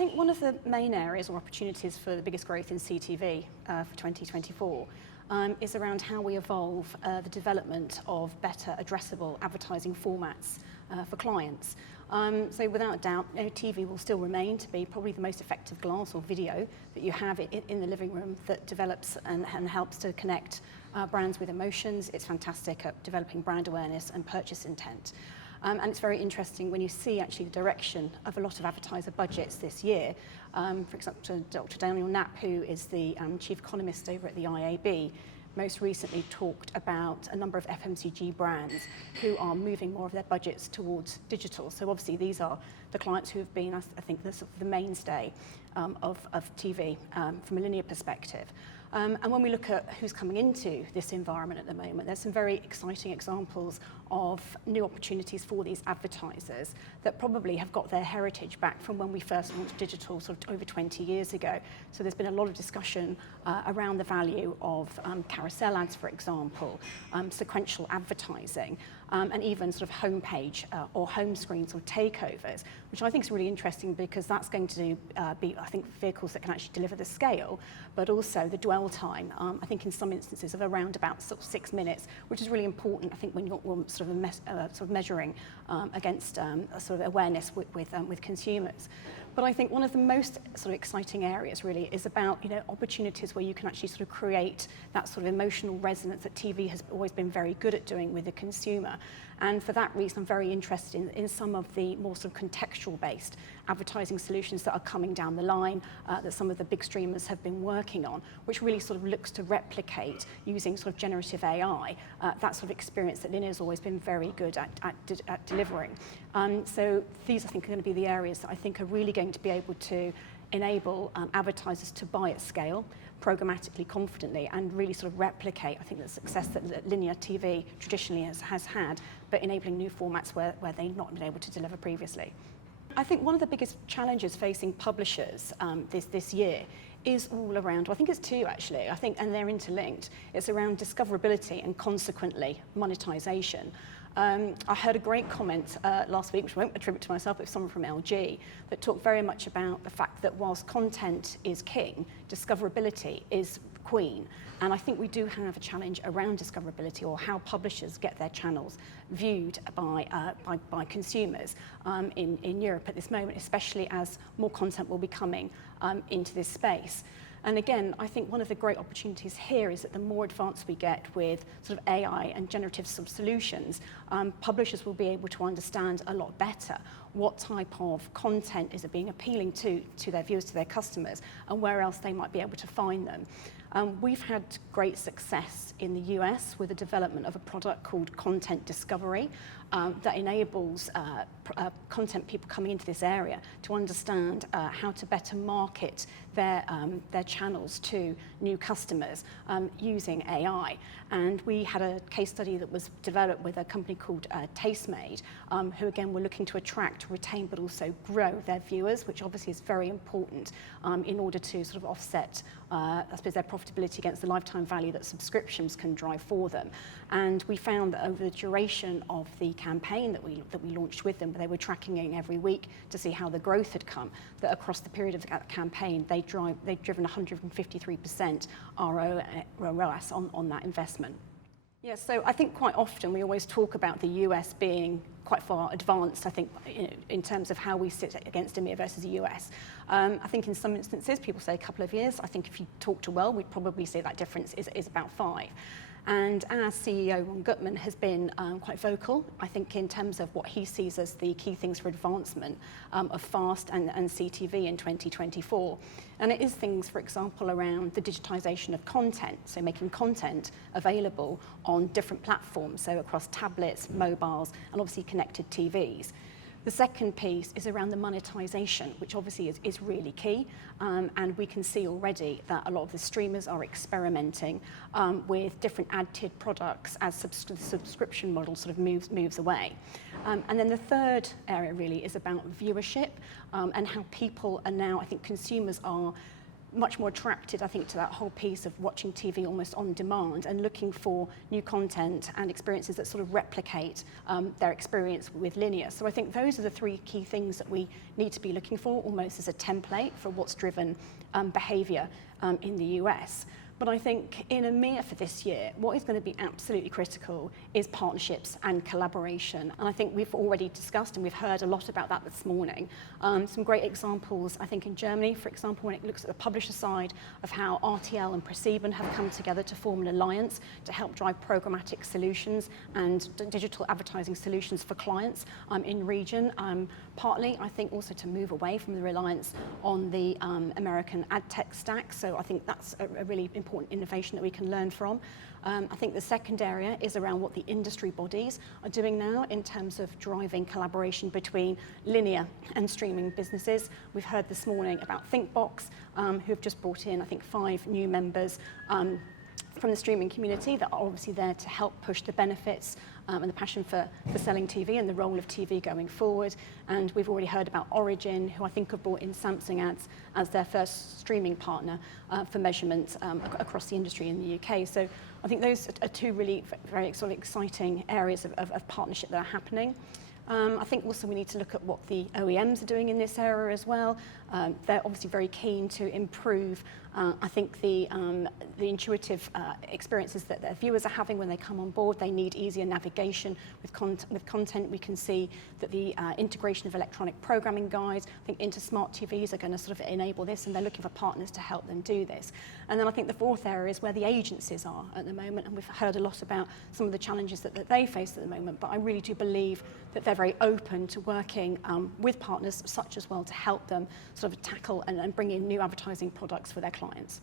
think one of the main areas or opportunities for the biggest growth in CTV for 2024 is around how we evolve the development of better addressable advertising formats for clients. So without a doubt, TV will still remain to be probably the most effective glass or video that you have in the living room that develops and helps to connect brands with emotions. It's fantastic at developing brand awareness and purchase intent. And it's very interesting when you see actually the direction of a lot of advertiser budgets this year. For example, Dr. Daniel Knapp, who is the chief economist over at the IAB, most recently talked about a number of FMCG brands who are moving more of their budgets towards digital. So obviously these are the clients who have been, I think, the mainstay of TV from a linear perspective. And when we look at who's coming into this environment at the moment, there's some very exciting examples of new opportunities for these advertisers that probably have got their heritage back from when we first launched digital sort of over 20 years ago. So there's been a lot of discussion around the value of carousel ads, for example, sequential advertising, and even sort of homepage or home screens or takeovers, which I think is really interesting because that's going to be, I think, vehicles that can actually deliver the scale, but also the dwell time, I think in some instances of around about sort of 6 minutes, which is really important, I think, when you're sort of measuring against sort of awareness with consumers. But I think one of the most sort of exciting areas really is about, opportunities where you can actually sort of create that sort of emotional resonance that TV has always been very good at doing with the consumer. And for that reason, I'm very interested in some of the more sort of contextual-based advertising solutions that are coming down the line, that some of the big streamers have been working on, which really sort of looks to replicate, using sort of generative AI, that sort of experience that Linear's always been very good at delivering. So these, I think, are going to be the areas that I think are really going to be able to enable advertisers to buy at scale, programmatically, confidently, and really sort of replicate, I think, the success that linear TV traditionally has had, but enabling new formats where they've not been able to deliver previously. I think one of the biggest challenges facing publishers this year is all around, well, I think it's two actually, and they're interlinked. It's around discoverability and consequently monetisation. I heard a great comment last week, which I won't attribute to myself, but someone from LG, that talked very much about the fact that whilst content is king, discoverability is queen. And I think we do have a challenge around discoverability, or how publishers get their channels viewed by consumers in Europe at this moment, especially as more content will be coming into this space. And again, I think one of the great opportunities here is that the more advanced we get with sort of AI and generative solutions, publishers will be able to understand a lot better what type of content is being appealing to their viewers, to their customers, and where else they might be able to find them. We've had great success in the US with the development of a product called Content Discovery that enables content people coming into this area to understand how to better market their channels to new customers using AI. And we had a case study that was developed with a company called Tastemade, who again were looking to attract, retain, but also grow their viewers, which obviously is very important in order to sort of offset, I suppose, their profitability against the lifetime value that subscriptions can drive for them. And we found that over the duration of the campaign that we launched with them, they were tracking every week to see how the growth had come, that across the period of the campaign, they'd driven 153% ROAS on that investment. Yeah, so I think quite often we always talk about the US being quite far advanced, I think, in terms of how we sit against EMEA versus the US. I think in some instances, people say a couple of years. I think if you talk to Wurl, we'd probably say that difference is about 5. And our CEO, Ron Gutman, has been quite vocal, I think, in terms of what he sees as the key things for advancement of FAST and CTV in 2024. And it is things, for example, around the digitisation of content, so making content available on different platforms, so across tablets, mobiles, and obviously connected TVs. The second piece is around the monetisation, which obviously is really key, and we can see already that a lot of the streamers are experimenting with different ad-tiered products as the subscription model sort of moves away. And then the third area really is about viewership and how people are now, I think consumers are much more attracted, I think, to that whole piece of watching TV almost on demand and looking for new content and experiences that sort of replicate their experience with linear. So I think those are the three key things that we need to be looking for, almost as a template for what's driven behaviour in the US. But I think in EMEA for this year, what is going to be absolutely critical is partnerships and collaboration. And I think we've already discussed and we've heard a lot about that this morning. Some great examples, I think in Germany, for example, when it looks at the publisher side of how RTL and ProSieben have come together to form an alliance to help drive programmatic solutions and digital advertising solutions for clients in region. Partly, I think, also to move away from the reliance on the American ad tech stack. So I think that's a really important innovation that we can learn from. I think the second area is around what the industry bodies are doing now in terms of driving collaboration between linear and streaming businesses. We've heard this morning about Thinkbox, who have just brought in, I think, 5 new members from the streaming community that are obviously there to help push the benefits and the passion for selling TV and the role of TV going forward. And we've already heard about Origin, who I think have brought in Samsung Ads as their first streaming partner for measurement across the industry in the UK. So I think those are 2 really very sort of exciting areas of partnership that are happening. I think also we need to look at what the OEMs are doing in this area as well. They're obviously very keen to improve, I think, the intuitive experiences that their viewers are having when they come on board. They need easier navigation with content. We can see that the integration of electronic programming guides, I think, into smart TVs are going to sort of enable this, and they're looking for partners to help them do this. And then I think the fourth area is where the agencies are at the moment, and we've heard a lot about some of the challenges that they face at the moment, but I really do believe that they're very open to working with partners such as Wurl to help them sort of tackle and bring in new advertising products for their clients.